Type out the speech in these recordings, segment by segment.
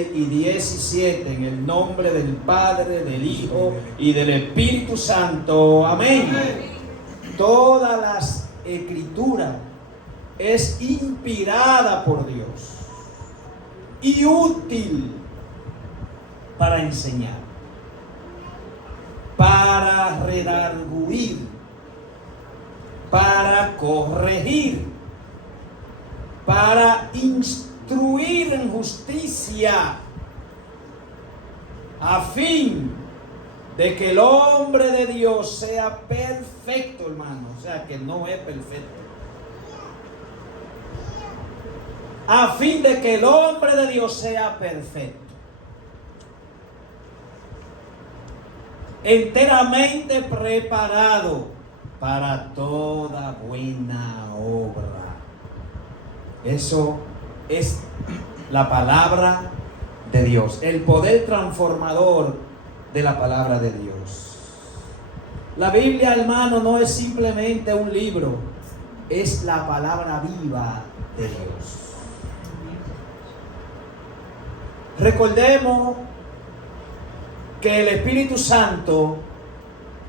y 17, en el nombre del Padre, del Hijo y del Espíritu Santo. Amén. Todas las escrituras es inspirada por Dios y útil para enseñar, para redarguir, para corregir, para instruir en justicia, a fin de que el hombre de Dios sea perfecto, hermano. O sea, que no es perfecto. A fin de que el hombre de Dios sea perfecto, enteramente preparado para toda buena obra. Eso es la palabra de Dios, el poder transformador de la palabra de Dios. La Biblia, hermano, no es simplemente un libro, es la palabra viva de Dios. Recordemos que el Espíritu Santo,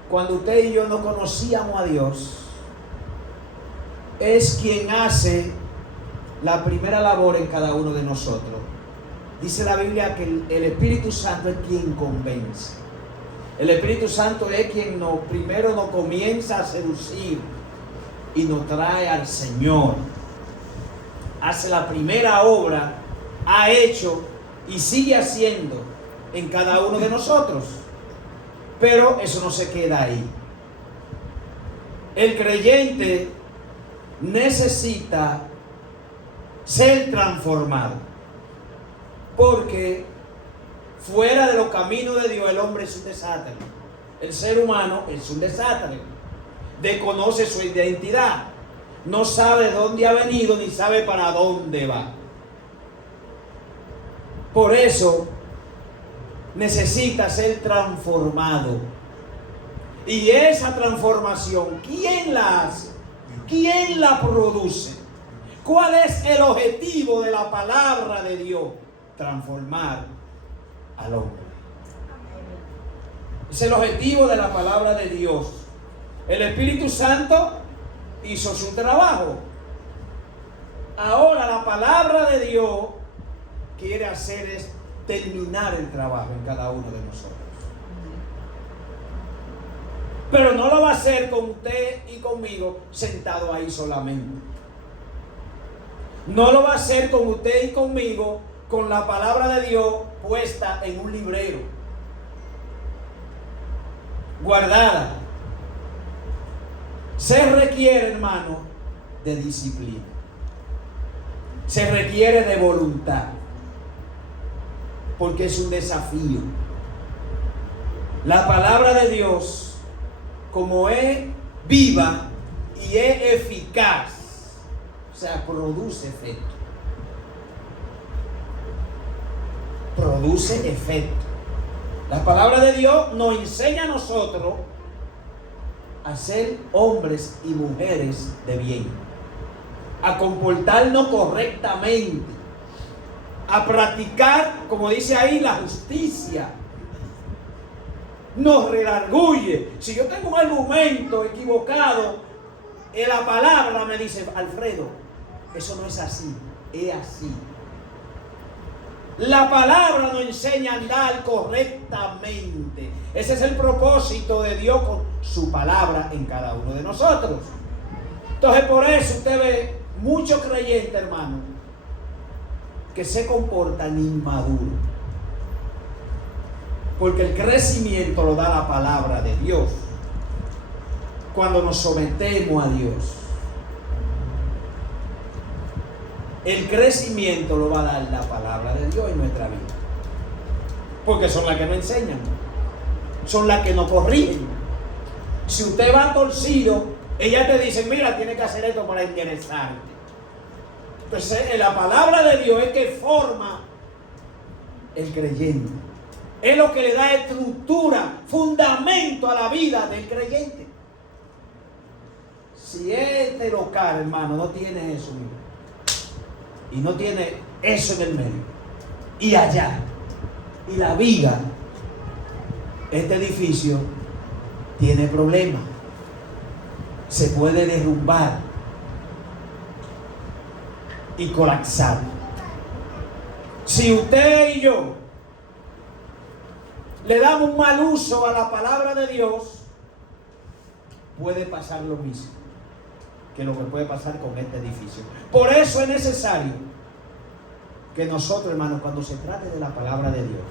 cuando usted y yo no conocíamos a Dios, es quien hace la primera labor en cada uno de nosotros. Dice la Biblia que el Espíritu Santo es quien convence. El Espíritu Santo es quien primero nos comienza a seducir y nos trae al Señor. Hace la primera obra, ha hecho y sigue haciendo en cada uno de nosotros. Pero eso no se queda ahí. El creyente necesita ser transformado, porque fuera de los caminos de Dios el hombre es un desastre. El ser humano es un desastre. Desconoce su identidad, no sabe de dónde ha venido ni sabe para dónde va. Por eso necesita ser transformado. Y esa transformación, ¿quién la hace? ¿Quién la produce? ¿Cuál es el objetivo de la palabra de Dios? Transformar al hombre. Es el objetivo de la palabra de Dios. El Espíritu Santo hizo su trabajo. Ahora la palabra de Dios quiere hacer es terminar el trabajo en cada uno de nosotros. Pero no lo va a hacer con usted y conmigo sentado ahí solamente. No lo va a hacer con usted y conmigo con la palabra de Dios puesta en un librero, guardada. Se requiere, hermano, de disciplina. Se requiere de voluntad, porque es un desafío. La palabra de Dios, como es viva y es eficaz, o sea, produce efecto. Produce efecto. La palabra de Dios nos enseña a nosotros a ser hombres y mujeres de bien, a comportarnos correctamente, a practicar, como dice ahí, la justicia. Nos redarguye. Si yo tengo un argumento equivocado, en la palabra me dice: Alfredo, eso no es así, es así. La palabra nos enseña a andar correctamente. Ese es el propósito de Dios con su palabra en cada uno de nosotros. Entonces, por eso usted ve muchos creyentes, hermano, que se comportan inmaduros, porque el crecimiento lo da la palabra de Dios. Cuando nos sometemos a Dios, el crecimiento lo va a dar la palabra de Dios en nuestra vida, porque son las que nos enseñan, son las que nos corrigen. Si usted va torcido, ellas te dicen: mira, tienes que hacer esto para enderezarte. Entonces, la palabra de Dios es que forma el creyente. Es lo que le da estructura, fundamento a la vida del creyente. Si este local, hermano, no tiene eso, mira, y no tiene eso en el medio, y allá. Y la vida, este edificio tiene problemas. Se puede derrumbar y colapsar. Si usted y yo le damos un mal uso a la palabra de Dios, puede pasar lo mismo que lo que puede pasar con este edificio. Por eso es necesario que nosotros, hermanos, cuando se trate de la palabra de Dios,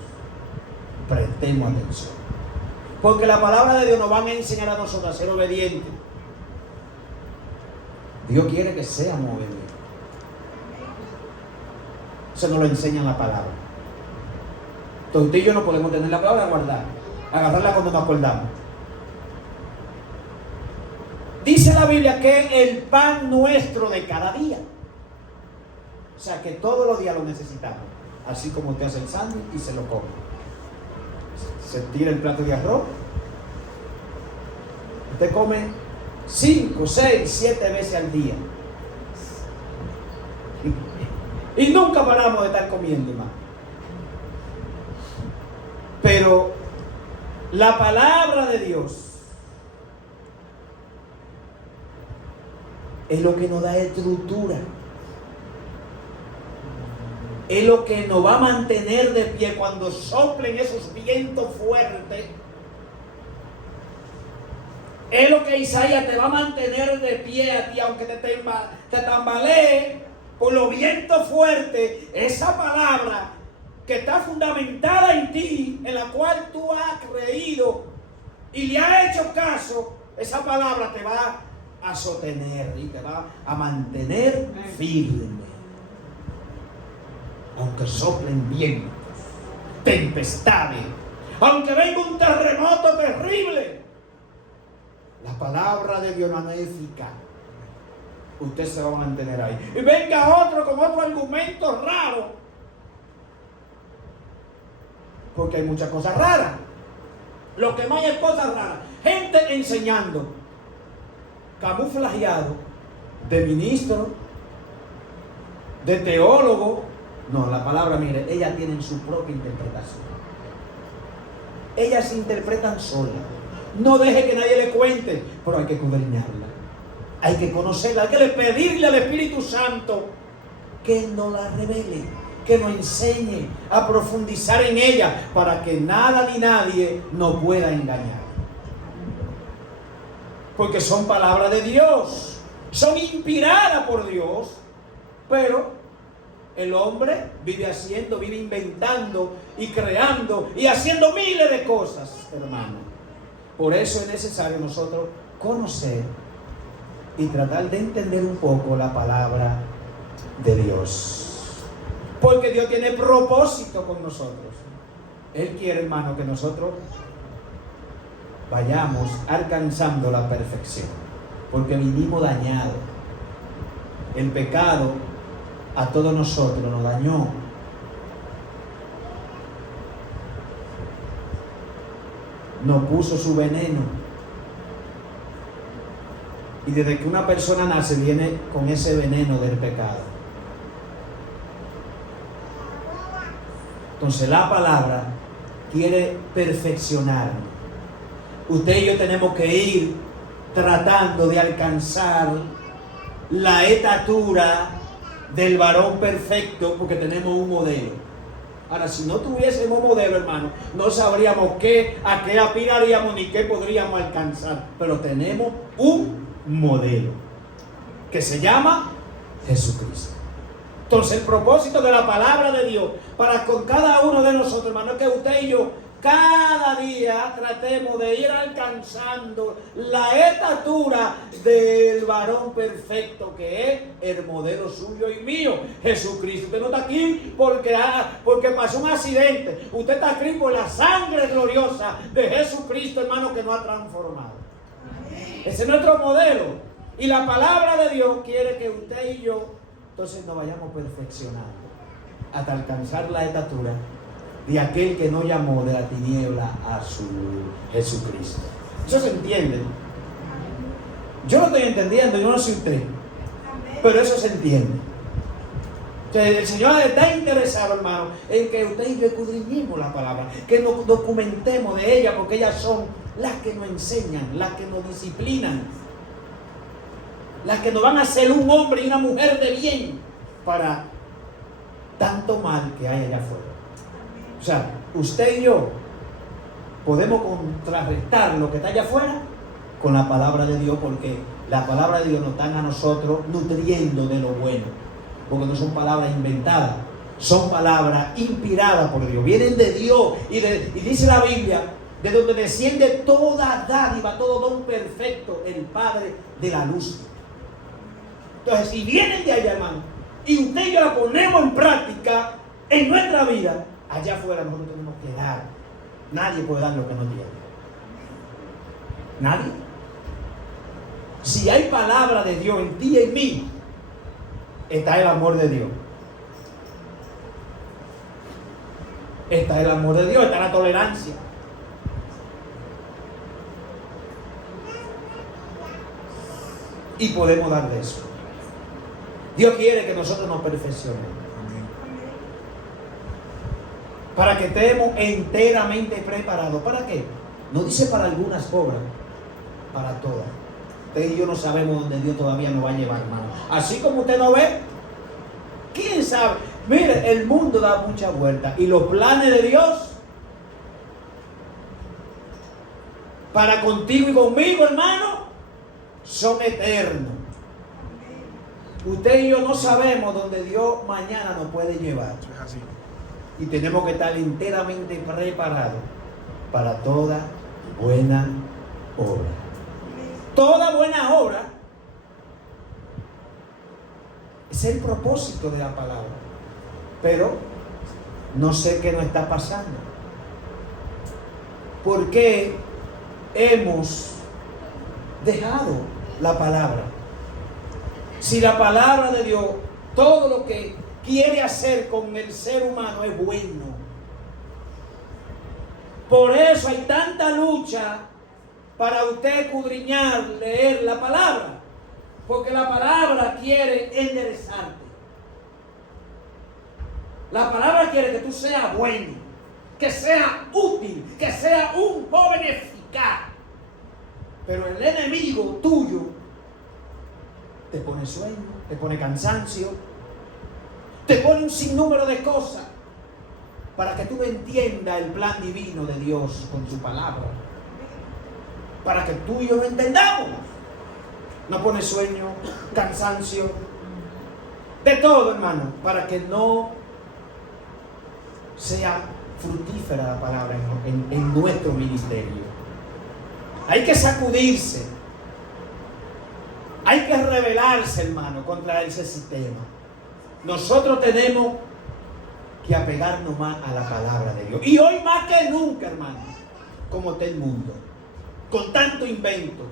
prestemos atención. Porque la palabra de Dios nos va a enseñar a nosotros a ser obedientes. Dios quiere que seamos obedientes. Eso nos lo enseña en la palabra. Entonces usted y yo no podemos tener la palabra guardada, agarrarla cuando nos acordamos. Dice la Biblia que el pan nuestro de cada día. O sea que todos los días lo necesitamos. Así como usted hace el sándwich y se lo come. Se tira el plato de arroz. Usted come 5, 6, 7 veces al día. Y nunca paramos de estar comiendo, hermano. Pero la palabra de Dios es lo que nos da estructura. Es lo que nos va a mantener de pie cuando soplen esos vientos fuertes. Es lo que Isaías te va a mantener de pie a ti, aunque te tambalee por los vientos fuertes. Esa palabra que está fundamentada en ti, en la cual tú has creído y le has hecho caso, esa palabra te va a sostener y te va a mantener firme. Aunque soplen vientos, tempestades, aunque venga un terremoto terrible, la palabra de Dios no es eficaz. Usted se va a mantener ahí. Y venga otro con otro argumento raro, porque hay muchas cosas raras. Lo que más hay es cosas raras. Gente enseñando, camuflajeado, de ministro, de teólogo. No, la palabra, mire, ellas tienen su propia interpretación. Ellas se interpretan solas. No deje que nadie le cuente, pero hay que escudriñarla. Hay que conocerla, hay que pedirle al Espíritu Santo que nos la revele, que nos enseñe a profundizar en ella, para que nada ni nadie nos pueda engañar. Porque son palabras de Dios, son inspiradas por Dios, pero el hombre vive haciendo, vive inventando y creando y haciendo miles de cosas, hermano. Por eso es necesario nosotros conocer y tratar de entender un poco la palabra de Dios. Porque Dios tiene propósito con nosotros. Él quiere, hermano, que nosotros vayamos alcanzando la perfección. Porque vinimos dañados. El pecado a todos nosotros nos dañó. Nos puso su veneno. Y desde que una persona nace, viene con ese veneno del pecado. Entonces la palabra quiere perfeccionarnos. Usted y yo tenemos que ir tratando de alcanzar la estatura del varón perfecto, porque tenemos un modelo. Ahora, si no tuviésemos modelo, hermano, no sabríamos a qué aspiraríamos ni qué podríamos alcanzar. Pero tenemos un modelo que se llama Jesucristo. Entonces, el propósito de la palabra de Dios para con cada uno de nosotros, hermano, es que usted y yo cada día tratemos de ir alcanzando la estatura del varón perfecto, que es el modelo suyo y mío, Jesucristo. Usted no está aquí porque pasó un accidente. Usted está aquí por la sangre gloriosa de Jesucristo, hermano, que nos ha transformado. Ese es nuestro modelo. Y la palabra de Dios quiere que usted y yo entonces nos vayamos perfeccionando hasta alcanzar la estatura de aquel que nos llamó de la tiniebla a su Jesucristo. Eso se entiende. Yo lo estoy entendiendo, yo no sé usted, pero eso se entiende. Entonces, el Señor está interesado, hermano, en que usted y yo escudriñemos la palabra, que nos documentemos de ella, porque ellas son las que nos enseñan, las que nos disciplinan, las que nos van a hacer un hombre y una mujer de bien para tanto mal que hay allá afuera. O sea, usted y yo podemos contrarrestar lo que está allá afuera con la palabra de Dios, porque la palabra de Dios nos está a nosotros nutriendo de lo bueno, porque no son palabras inventadas, son palabras inspiradas por Dios, vienen de Dios, y dice la Biblia, de donde desciende toda dádiva, todo don perfecto, el Padre de la luz. Entonces, si vienen de allá, hermano, y usted y yo la ponemos en práctica en nuestra vida, allá afuera nosotros tenemos que dar. Nadie puede dar lo que no tiene. Nadie. Si hay palabra de Dios en ti y en mí, está el amor de Dios. Está el amor de Dios, está la tolerancia. Y podemos dar de eso. Dios quiere que nosotros nos perfeccionemos. Para que estemos enteramente preparados. ¿Para qué? No dice para algunas obras, para todas. Usted y yo no sabemos dónde Dios todavía nos va a llevar, hermano. Así como usted no ve, ¿quién sabe? Mire, el mundo da muchas vueltas y los planes de Dios para contigo y conmigo, hermano, son eternos. Usted y yo no sabemos dónde Dios mañana nos puede llevar. Y tenemos que estar enteramente preparados para toda buena obra. Toda buena obra es el propósito de la palabra. Pero no sé qué nos está pasando. ¿Por qué hemos dejado la palabra? Si la palabra de Dios, todo lo que quiere hacer con el ser humano es bueno. Por eso hay tanta lucha para usted escudriñar, leer la palabra. Porque la palabra quiere enderezarte. La palabra quiere que tú seas bueno, que seas útil, que seas un joven eficaz. Pero el enemigo tuyo te pone sueño, te pone cansancio, te pone un sinnúmero de cosas para que tú no entiendas el plan divino de Dios con su palabra. Para que tú y yo lo entendamos. No pone sueño, cansancio, de todo, hermano, para que no sea fructífera la palabra en nuestro ministerio. Hay que sacudirse, hay que rebelarse, hermano, contra ese sistema. Nosotros tenemos que apegarnos más a la palabra de Dios. Y hoy más que nunca, hermano, como está el mundo, con tanto invento,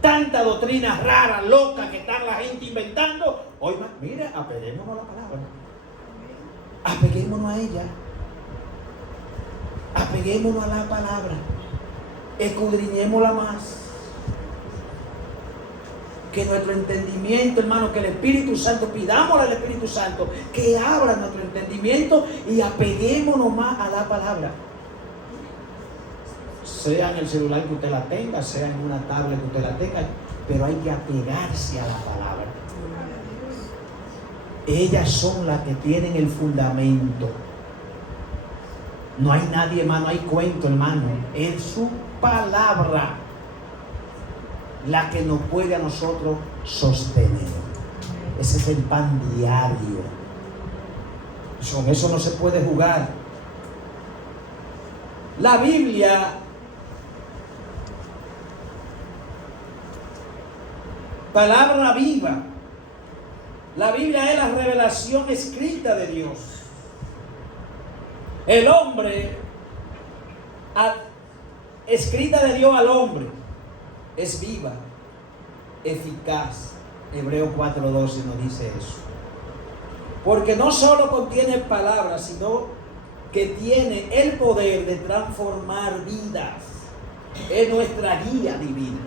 tanta doctrina rara, loca que está la gente inventando. Hoy más, mire, apeguémonos a la palabra. Apeguémonos a ella. Apeguémonos a la palabra. Escudriñémosla más. Que nuestro entendimiento, hermano, que el Espíritu Santo, pidamos al Espíritu Santo que abra nuestro entendimiento y apeguémonos más a la palabra. Sea en el celular que usted la tenga, sea en una tablet que usted la tenga, pero hay que apegarse a la palabra. Ellas son las que tienen el fundamento. No hay nadie más, no hay cuento, hermano. Es su palabra la que nos puede a nosotros sostener. Ese es el pan diario. Con eso no se puede jugar. La Biblia palabra viva. La Biblia es la revelación escrita de Dios. El hombre, escrita de Dios al hombre, es viva, eficaz. Hebreos 4:12 nos dice eso. Porque no solo contiene palabras, sino que tiene el poder de transformar vidas. Es nuestra guía divina.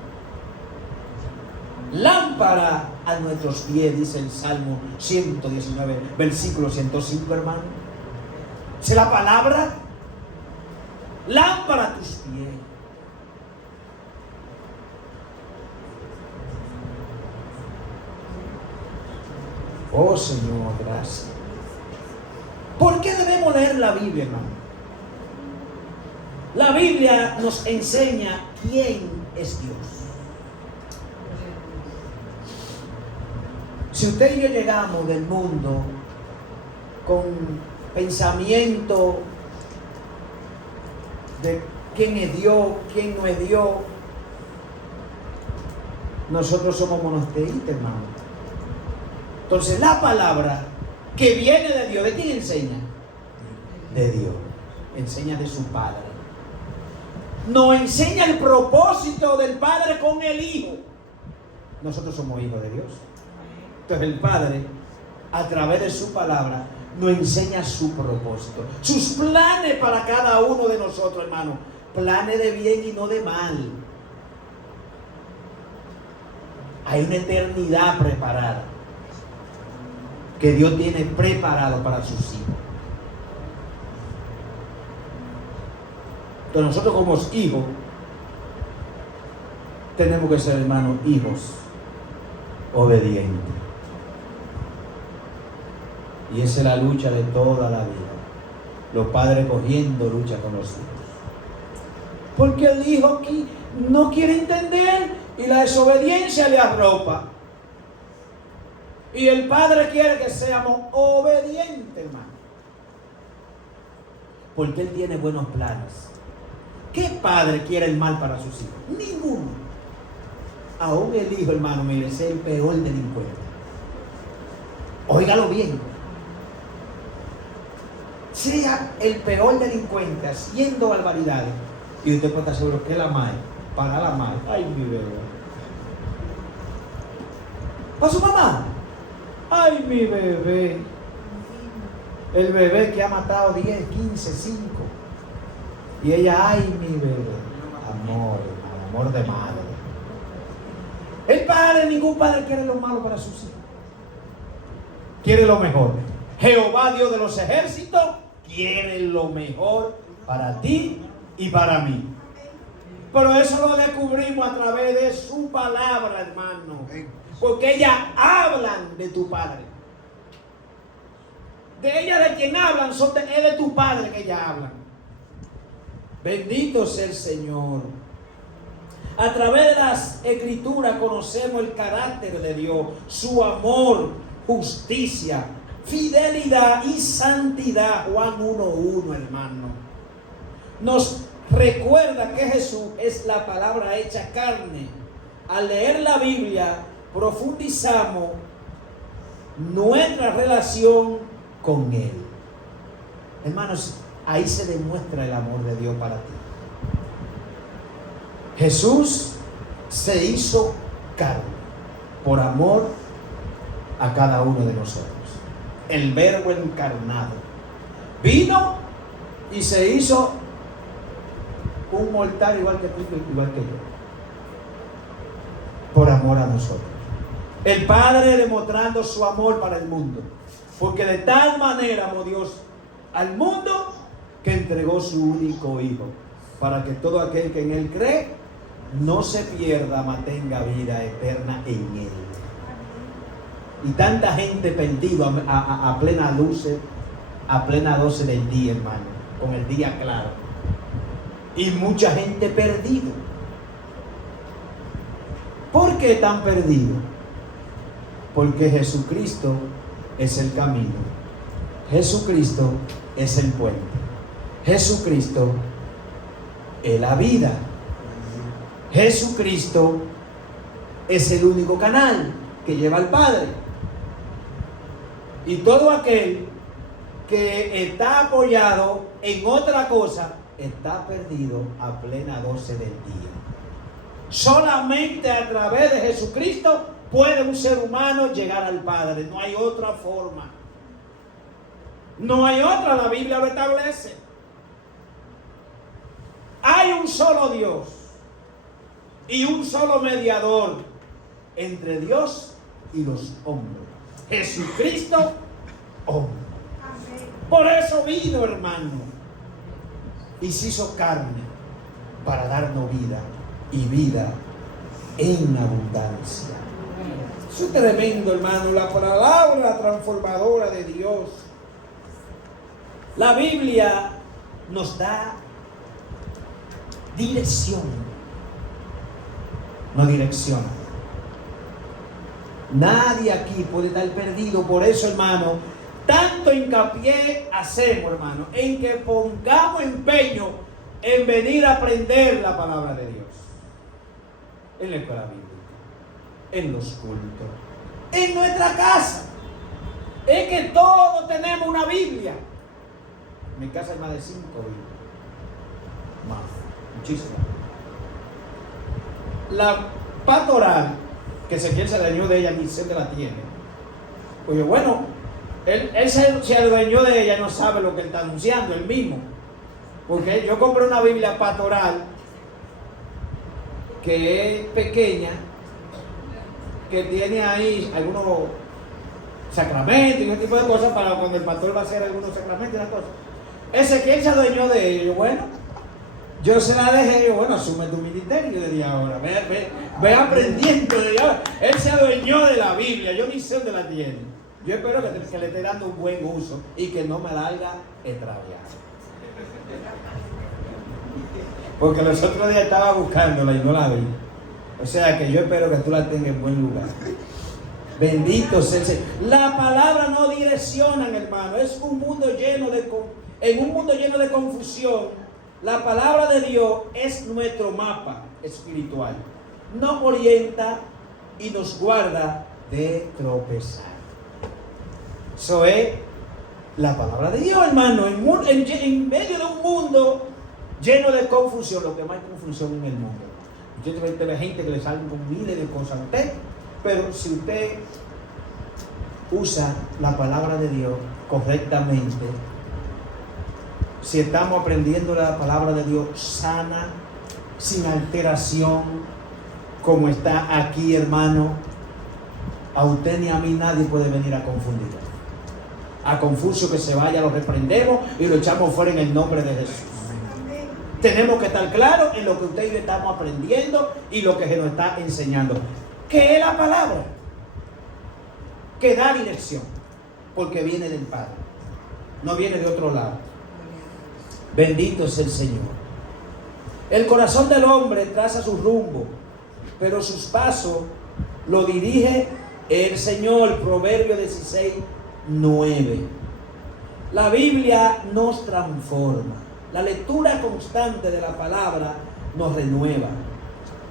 Lámpara a nuestros pies, dice el Salmo 119, versículo 105, hermano. ¿Es la palabra? Lámpara a tus pies. Oh Señor, gracias. ¿Por qué debemos leer la Biblia, hermano? La Biblia nos enseña quién es Dios. Si usted y yo llegamos del mundo con pensamiento de quién es Dios, quién no es Dios, nosotros somos monoteístas, hermano. Entonces la palabra que viene de Dios, ¿de quién enseña? De Dios. Enseña de su Padre. Nos enseña el propósito del Padre con el Hijo. Nosotros somos hijos de Dios. Entonces el Padre, a través de su palabra, nos enseña su propósito, sus planes para cada uno de nosotros, hermano. Planes de bien y no de mal. Hay una eternidad preparada que Dios tiene preparado para sus hijos. Entonces nosotros como hijos tenemos que ser, hermanos, hijos obedientes. Y esa es la lucha de toda la vida. Los padres cogiendo lucha con los hijos. Porque el hijo aquí no quiere entender y la desobediencia le arropa. Y el Padre quiere que seamos obedientes, hermano. Porque Él tiene buenos planes. ¿Qué padre quiere el mal para sus hijos? Ninguno. Aún el hijo, hermano, mire, es el peor delincuente. Óigalo bien. Sea el peor delincuente haciendo barbaridades. Y usted puede estar seguro que la madre, para la madre. Ay, mi bebé. Para su mamá. Ay, mi bebé. El bebé que ha matado 10, 15, 5. Y ella, ay, mi bebé. Amor, hermano, amor de madre. El padre, ningún padre quiere lo malo para sus hijos. Quiere lo mejor. Jehová, Dios de los ejércitos, quiere lo mejor para ti y para mí. Pero eso lo descubrimos a través de su palabra, hermano. Porque ellas hablan de tu Padre. De ella de quien hablan, es de tu Padre que ellas hablan. Bendito sea el Señor. A través de las Escrituras conocemos el carácter de Dios, su amor, justicia, fidelidad y santidad. Juan 1:1, hermano. Nos recuerda que Jesús es la palabra hecha carne. Al leer la Biblia, profundizamos nuestra relación con Él. Hermanos, ahí se demuestra el amor de Dios para ti. Jesús se hizo carne por amor a cada uno de nosotros. El Verbo encarnado vino y se hizo un mortal igual que tú, igual que yo, por amor a nosotros. El Padre demostrando su amor para el mundo, porque de tal manera amó Dios al mundo que entregó su único Hijo, para que todo aquel que en Él cree no se pierda, mas tenga vida eterna en Él. Y tanta gente perdida a plena luz, a plena 12 del día, hermano, con el día claro. Y mucha gente perdida. ¿Por qué tan perdido? Porque Jesucristo es el camino. Jesucristo es el puente. Jesucristo es la vida. Jesucristo es el único canal que lleva al Padre. Y todo aquel que está apoyado en otra cosa está perdido a plena 12 del día. Solamente a través de Jesucristo puede un ser humano llegar al Padre. No hay otra forma. No hay otra, la Biblia lo establece. Hay un solo Dios y un solo mediador entre Dios y los hombres. Jesucristo, hombre. Por eso vino, hermano, y se hizo carne para darnos vida y vida en abundancia. Eso es tremendo, hermano, la palabra transformadora de Dios. La Biblia nos da dirección, no dirección. Nadie aquí puede estar perdido. Por eso, hermano, tanto hincapié hacemos, hermano, en que pongamos empeño en venir a aprender la palabra de Dios. En la escuela bíblica, en los cultos, en nuestra casa. Es que todos tenemos una Biblia. En mi casa hay más de 5 Biblias. Más, muchísimas. La pastoral, que Ezequiel se dañó de ella, ni sé que la tiene. Oye, bueno, él se adueñó de ella, no sabe lo que él está anunciando, él mismo. Porque yo compré una Biblia pastoral que es pequeña, que tiene ahí algunos sacramentos y ese tipo de cosas para cuando el pastor va a hacer algunos sacramentos y las cosas. Ezequiel se adueñó de ello. Bueno, yo se la dejé, bueno, asume tu ministerio desde ahora, ve aprendiendo desde ahora. Él se adueñó de la Biblia, yo ni sé dónde la tiene. Yo espero que le esté dando un buen uso y que no me la haga extraviar. Porque los otros días estaba buscándola y no la vi. O sea que yo espero que tú la tengas en buen lugar. Bendito sea el Señor. La palabra no direcciona, hermano. Es un mundo en un mundo lleno de confusión. La palabra de Dios es nuestro mapa espiritual. Nos orienta y nos guarda de tropezar. Eso es la palabra de Dios, hermano. En medio de un mundo lleno de confusión, lo que más hay confusión en el mundo. Usted ve gente que le salen con miles de cosas a usted, pero si usted usa la palabra de Dios correctamente, si estamos aprendiendo la palabra de Dios sana, sin alteración, como está aquí, hermano, a usted ni a mí nadie puede venir a confundir. A Confucio que se vaya, lo reprendemos y lo echamos fuera en el nombre de Jesús. Tenemos que estar claros en lo que usted y yo estamos aprendiendo y lo que se nos está enseñando. ¿Qué es la palabra? Que da dirección, porque viene del Padre, no viene de otro lado. Bendito es el Señor. El corazón del hombre traza su rumbo, pero sus pasos lo dirige el Señor. Proverbio 16:9. La Biblia nos transforma. La lectura constante de la palabra nos renueva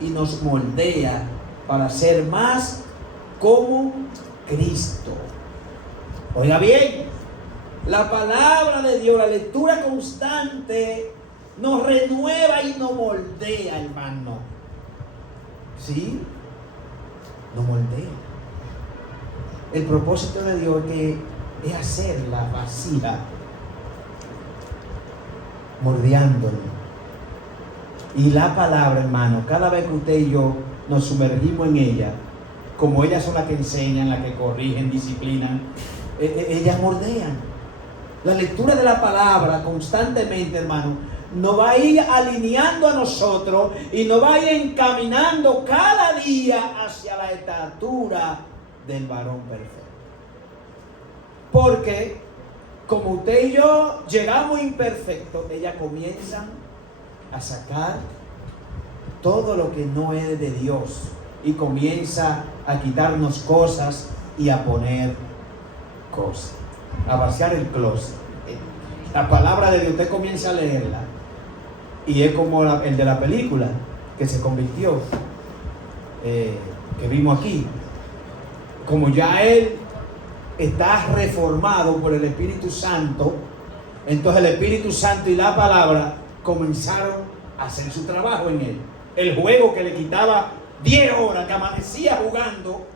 y nos moldea para ser más como Cristo. Oiga bien, la palabra de Dios, la lectura constante nos renueva y nos moldea, hermano. ¿Sí? Nos moldea. El propósito de Dios es hacerla vacía, moldeándolo. Y la palabra, hermano, cada vez que usted y yo nos sumergimos en ella, como ellas son las que enseñan, las que corrigen, disciplinan, ellas moldean. La lectura de la palabra constantemente, hermano, nos va a ir alineando a nosotros y nos va a ir encaminando cada día hacia la estatura del varón perfecto. Porque como usted y yo llegamos imperfectos, ellas comienzan a sacar todo lo que no es de Dios y comienza a quitarnos cosas y a poner cosas, a vaciar el closet. La palabra de Dios, usted comienza a leerla y es como el de la película que se convirtió, que vimos aquí. Como ya él está reformado por el Espíritu Santo, entonces el Espíritu Santo y la palabra comenzaron a hacer su trabajo en él. El juego que le quitaba 10 horas, que amanecía jugando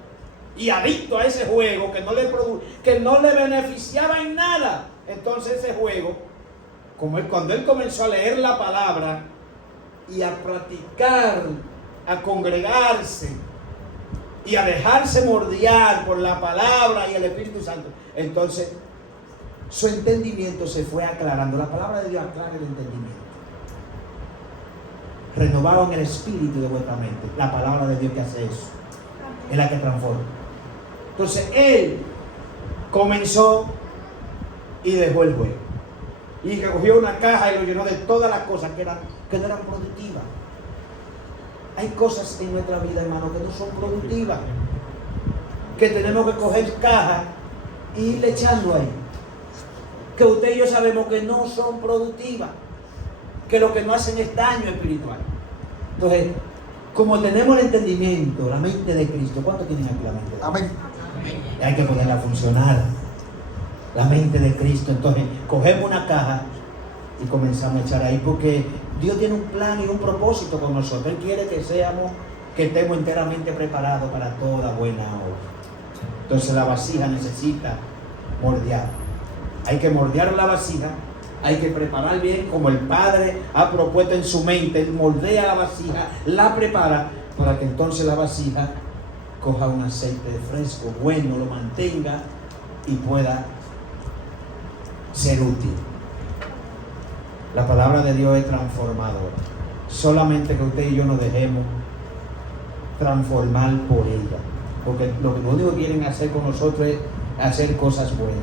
y adicto a ese juego que no le beneficiaba en nada. Entonces ese juego, cuando él comenzó a leer la palabra y a practicar, a congregarse, y a dejarse moldear por la palabra y el Espíritu Santo, entonces su entendimiento se fue aclarando. La palabra de Dios aclara el entendimiento. Renovaron el espíritu de vuestra mente. La palabra de Dios que hace eso, es la que transforma. Entonces él comenzó y dejó el juego y recogió una caja y lo llenó de todas las cosas que no eran productivas. Hay cosas en nuestra vida, hermano, que no son productivas, que tenemos que coger caja y irle echando ahí, que usted y yo sabemos que no son productivas, que lo que no hacen es daño espiritual. Entonces, como tenemos el entendimiento, la mente de Cristo, ¿cuántos tienen aquí la mente de Cristo? Amén. Hay que ponerla a funcionar, la mente de Cristo. Entonces, cogemos una caja y comenzamos a echar ahí, porque Dios tiene un plan y un propósito con nosotros. Él quiere que estemos enteramente preparados para toda buena obra. Entonces la vasija necesita moldear. Hay que moldear la vasija, hay que preparar bien, como el Padre ha propuesto en su mente. Él moldea la vasija, la prepara, para que entonces la vasija coja un aceite fresco, bueno, lo mantenga y pueda ser útil. La palabra de Dios es transformadora. Solamente que usted y yo nos dejemos transformar por ella. Porque lo único que quieren hacer con nosotros es hacer cosas buenas.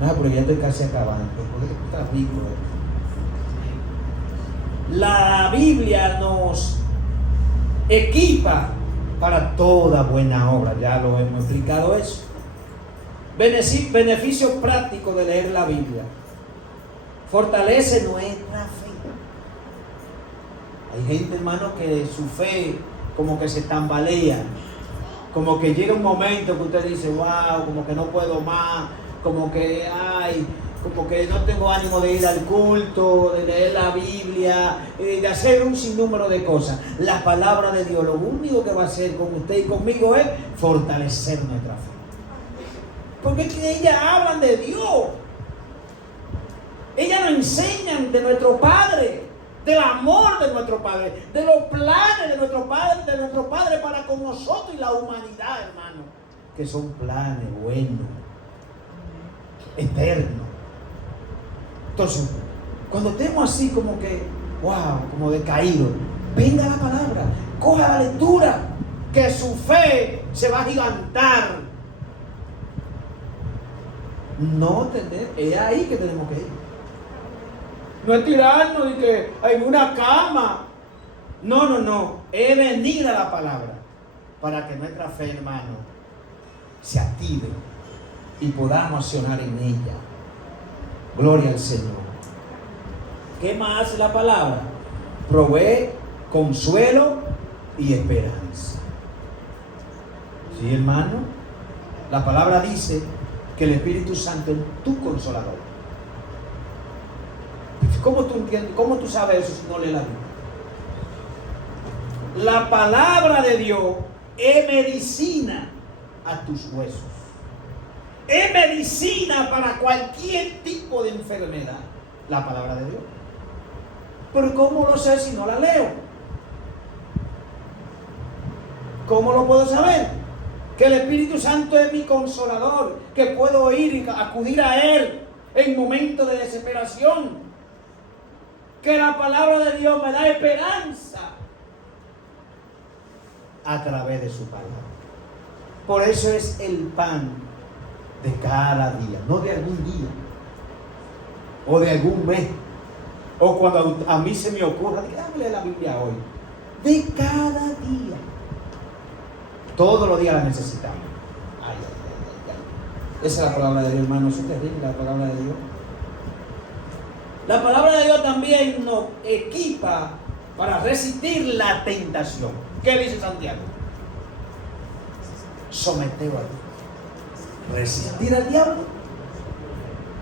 No, pero ya estoy casi acabando. Porque está rico. La Biblia nos equipa para toda buena obra. Ya lo hemos explicado eso. Beneficios prácticos de leer la Biblia. Fortalece nuestra fe. Hay gente, hermano, que su fe como que se tambalea, como que llega un momento que usted dice, wow, como que no puedo más, como que no tengo ánimo de ir al culto, de leer la Biblia, de hacer un sinnúmero de cosas. La palabra de Dios lo único que va a hacer con usted y conmigo es fortalecer nuestra fe, porque es que ellas hablan de Dios. Ellas nos enseñan de nuestro Padre, del amor de nuestro Padre, de los planes de nuestro Padre para con nosotros y la humanidad, hermano, que son planes buenos, eternos. Entonces, cuando estemos así como que, wow, como decaídos, venga la palabra, coja la lectura, que su fe se va a agigantar. No tener, es ahí que tenemos que ir. No es tirarnos y que en una cama. No. Es venir a la palabra para que nuestra fe, hermano, se active y podamos accionar en ella. Gloria al Señor. ¿Qué más hace la palabra? Provee consuelo y esperanza. ¿Sí, hermano? La palabra dice que el Espíritu Santo es tu consolador. ¿Cómo tú entiendes? ¿Cómo tú sabes eso si no lees la Biblia? La palabra de Dios es medicina a tus huesos. Es medicina para cualquier tipo de enfermedad. La palabra de Dios. Pero ¿cómo lo sé si no la leo? ¿Cómo lo puedo saber? Que el Espíritu Santo es mi consolador, que puedo ir y acudir a Él en momentos de desesperación. Que la palabra de Dios me da esperanza a través de su palabra. Por eso es el pan de cada día, no de algún día o de algún mes, o cuando a mí se me ocurra, déjame leer la Biblia hoy. De cada día. Todos los días la necesitamos. Ay. Esa es la palabra de Dios, hermano. Eso es terrible, la palabra de Dios. La palabra de Dios también nos equipa para resistir la tentación. ¿Qué dice Santiago? Someteos a Dios. Resistir al diablo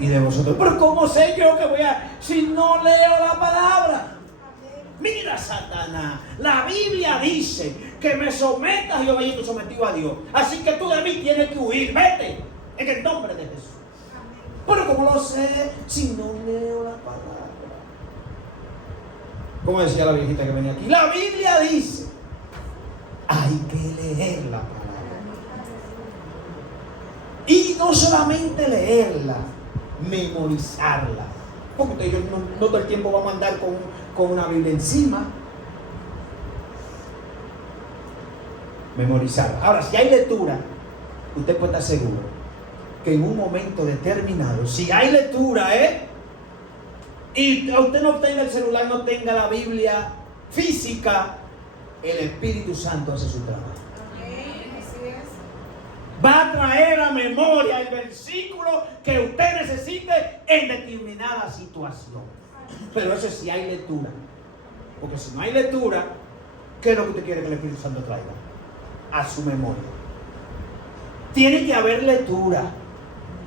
y de vosotros. Pero ¿cómo sé yo que voy a, si no leo la palabra? Mira, Satanás, la Biblia dice que me sometas y yo me estoy sometido a Dios. Así que tú de mí tienes que huir. Vete en el nombre de Jesús. Pero ¿cómo lo sé si no leo la palabra? Como decía la viejita que venía aquí, la Biblia dice, hay que leer la palabra. Y no solamente leerla, memorizarla. Porque ellos no todo el tiempo vamos a andar con una Biblia encima. Memorizarla. Ahora, si hay lectura, usted puede estar seguro que en un momento determinado, si hay lectura, y usted no tenga el celular, no tenga la Biblia física, el Espíritu Santo hace su trabajo. Va a traer a memoria el versículo que usted necesite en determinada situación. Pero eso es si hay lectura. Porque si no hay lectura, ¿qué es lo que usted quiere que el Espíritu Santo traiga? A su memoria. Tiene que haber lectura.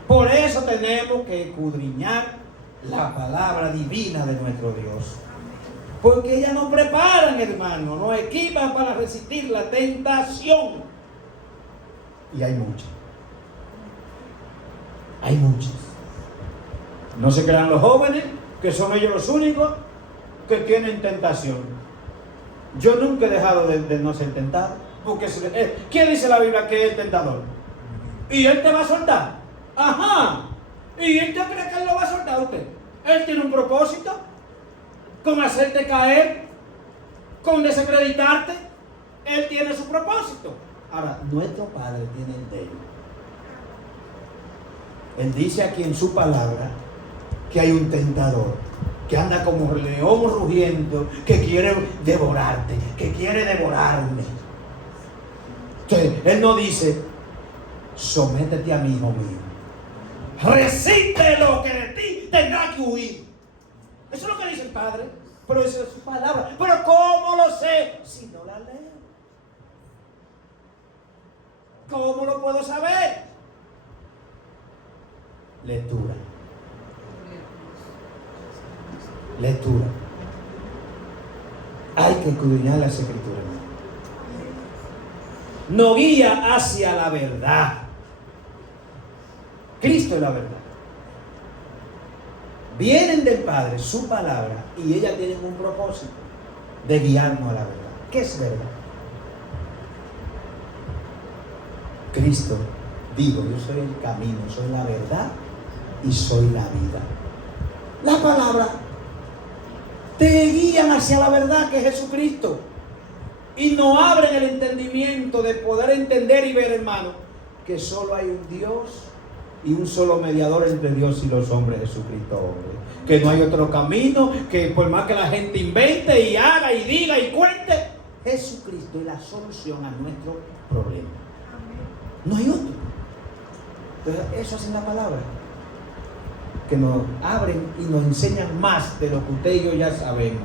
Por eso tenemos que escudriñar la palabra divina de nuestro Dios. Porque ellas nos preparan, hermano, nos equipan para resistir la tentación. Y hay muchas. Hay muchas. No se crean los jóvenes que son ellos los únicos que tienen tentación. Yo nunca he dejado de no ser tentado. Porque ¿quién dice la Biblia que es el tentador? ¿Y él te va a soltar? Ajá. ¿Y él te cree que él lo va a soltar a usted? Él tiene un propósito con hacerte caer, con desacreditarte. Él tiene su propósito. Ahora, nuestro Padre tiene el de él. Él dice aquí en su palabra que hay un tentador que anda como león rugiendo, que quiere devorarte, que quiere devorarme. Entonces, él no dice, sométete a mí, hijo mío. Resiste lo que de ti tendrá que huir. Eso es lo que dice el Padre. Pero esa es su palabra. Pero ¿cómo lo sé? Si no la leo. ¿Cómo lo puedo saber? Lectura. Lectura. Hay que escudriñar las Escrituras. Nos guía hacia la verdad. Cristo es la verdad. Vienen del Padre, su palabra, y ellas tienen un propósito de guiarnos a la verdad. ¿Qué es verdad? Cristo dijo, yo soy el camino, soy la verdad y soy la vida. La palabra te guían hacia la verdad que es Jesucristo. Y nos abren el entendimiento de poder entender y ver, hermano, que solo hay un Dios y un solo mediador entre Dios y los hombres, Jesucristo hombre. Que no hay otro camino, que por más que la gente invente y haga y diga y cuente, Jesucristo es la solución a nuestro problema. No hay otro. Pero eso es en la palabra. Que nos abren y nos enseñan más de lo que usted y yo ya sabemos.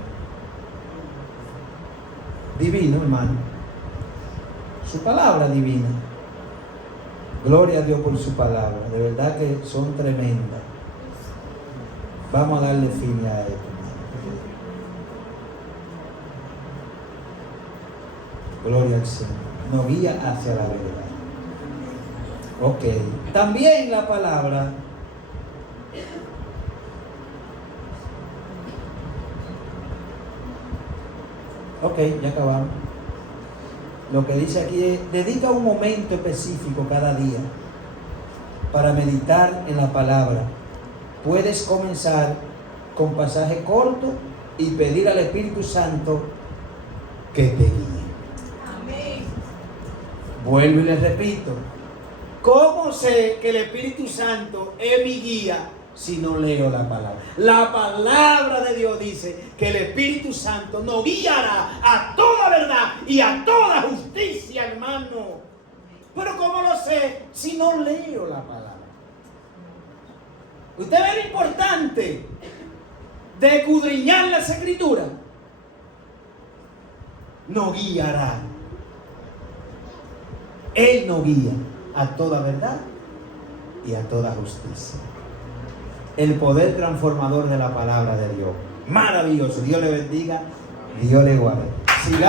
Divino, hermano. Su palabra divina. Gloria a Dios por su palabra. De verdad que son tremendas. Vamos a darle fin a esto. Gloria al Señor. Nos guía hacia la verdad. Ok. También la palabra ok, ya acabamos. Lo que dice aquí es, dedica un momento específico cada día para meditar en la palabra. Puedes comenzar con pasaje corto y pedir al Espíritu Santo que te guíe. Amén. Vuelvo y les repito. ¿Cómo sé que el Espíritu Santo es mi guía si no leo la palabra? La palabra de Dios dice que el Espíritu Santo nos guiará a toda verdad y a toda justicia, hermano. Pero ¿cómo lo sé si no leo la palabra? ¿Usted ve lo importante de escudriñar las Escrituras? Nos guiará. Él nos guía a toda verdad y a toda justicia. El poder transformador de la palabra de Dios. Maravilloso. Dios le bendiga. Dios le guarde.